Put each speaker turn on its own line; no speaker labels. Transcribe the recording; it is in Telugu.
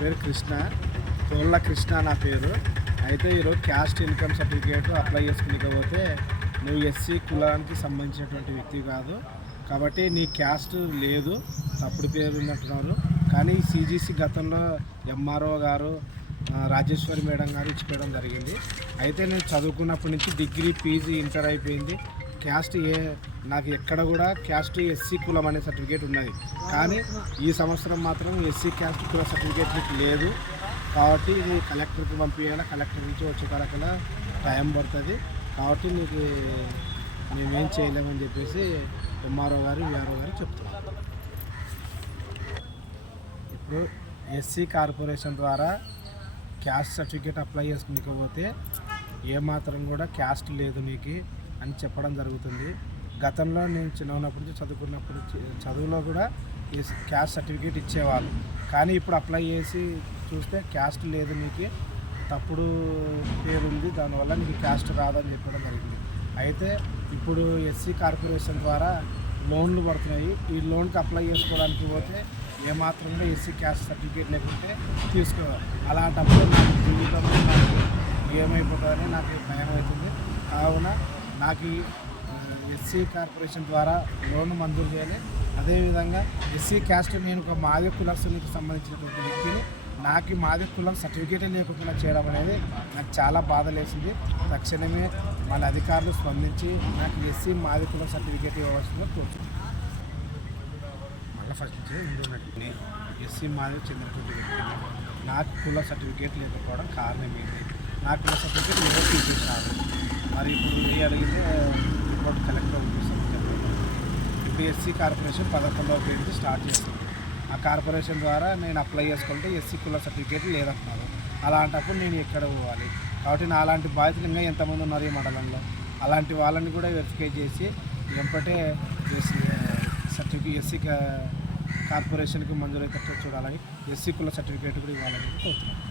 పేరు కృష్ణ. తోళ్ళ కృష్ణ నా పేరు. అయితే ఈరోజు క్యాస్ట్ ఇన్కమ్ సర్టిఫికేట్ అప్లై చేసుకునికపోతే నువ్వు ఎస్సీ కులానికి సంబంధించినటువంటి వ్యక్తి కాదు. కాబట్టి నీ క్యాస్ట్ లేదు. తప్పుడు పేరు ఉన్నట్టున్నారు. కానీ సీజీసీ గతంలో ఎంఆర్ఓ గారు రాజేశ్వరి మేడం గారు ఇచ్చిపోయడం జరిగింది. అయితే నేను చదువుకున్నప్పటి నుంచి డిగ్రీ పీజీ ఇంటర్ అయిపోయింది. క్యాస్ట్ ఏ నాకు ఎక్కడ కూడా క్యాస్ట్ ఎస్సీ కులం అనే సర్టిఫికేట్ ఉన్నది. కానీ ఈ సంవత్సరం మాత్రం ఎస్సీ క్యాస్ట్ కుల సర్టిఫికేట్ మీకు లేదు. కాబట్టి ఇది కలెక్టర్కి పంపించాలి కలెక్టర్ నుంచి వచ్చే కలకల టైం పడుతుంది. కాబట్టి నీకు మేమేం చేయలేమని చెప్పేసి ఎంఆర్ఓ గారు విఆర్ఓ గారు చెప్తున్నారు. ఇప్పుడు ఎస్సీ కార్పొరేషన్ ద్వారా క్యాస్ట్ సర్టిఫికేట్ అప్లై చేసుకునికపోతే ఏమాత్రం కూడా క్యాస్ట్ లేదు నీకు. అని చెప్పడం జరుగుతుంది. గతంలో నేను చిన్న ఉన్నప్పటి నుంచి చదువుకున్నప్పుడు చదువులో కూడా ఈ క్యాస్ట్ సర్టిఫికేట్ ఇచ్చేవాళ్ళు. కానీ ఇప్పుడు అప్లై చేసి చూస్తే క్యాస్ట్ లేదు నీకు తప్పుడు పేరు ఉంది దానివల్ల నీకు క్యాస్ట్ రాదని చెప్పడం జరిగింది. అయితే ఇప్పుడు ఎస్సీ కార్పొరేషన్ ద్వారా లోన్లు పడుతున్నాయి. ఈ లోన్కి అప్లై చేసుకోవడానికి పోతే ఏమాత్రం కూడా ఎస్సీ క్యాస్ట్ సర్టిఫికేట్ లేకుంటే తీసుకోవాలి. అలాంటప్పుడు నాకు జీవితంలో నాకు ఏమైపోతుందని నాకు భయం అవుతుంది కావున నాకు ఎస్సీ కార్పొరేషన్ ద్వారా లోన్ మంజూరు చేయాలి. అదేవిధంగా ఎస్సీ క్యాస్ట్ నేను ఒక మాదిగ కులస్తునికి సంబంధించినటువంటి వ్యక్తిని నాకు ఈ మాదిగ కులం సర్టిఫికేటే లేకుండా చేయడం అనేది నాకు చాలా బాధ లేసింది తక్షణమే మన అధికారులు స్పందించి నాకు ఎస్సీ మాదిగ కులం సర్టిఫికేట్ ఇవ్వవలసిందిగా కోరుతున్నాను. మళ్ళీ ఫస్ట్ ముందు ఎస్సీ మాదిగ చెందినటువంటి వ్యక్తిని నాకు కుల సర్టిఫికేట్ లేకపోవడం కారణం ఏంటి? నాకు సర్టిఫికేట్ ఏదో తీసేసారు మరి ఇప్పుడు ఏ అడిగితే రిపోర్ట్ కలెక్టర్ ఇప్పుడు ఎస్సీ కార్పొరేషన్ పదకొండవ పేరుకి స్టార్ట్ చేసింది. ఆ కార్పొరేషన్ ద్వారా నేను అప్లై చేసుకుంటే ఎస్సీ కుల సర్టిఫికేట్ లేదంటున్నారు. అలాంటప్పుడు నేను ఎక్కడ పోవాలి? కాబట్టి నా అలాంటి బాధ్యతలు ఇంకా ఎంతమంది ఉన్నారు ఈ మండలంలో? అలాంటి వాళ్ళని కూడా వెరిఫికై చేసి వెంపటే ఎస్సీ సర్టిఫికేట్ ఎస్సీ కార్పొరేషన్కి మంజూరైతే చూడాలని ఎస్సీ కుల సర్టిఫికేట్ కూడా ఇవ్వాలని కోరుతున్నాను.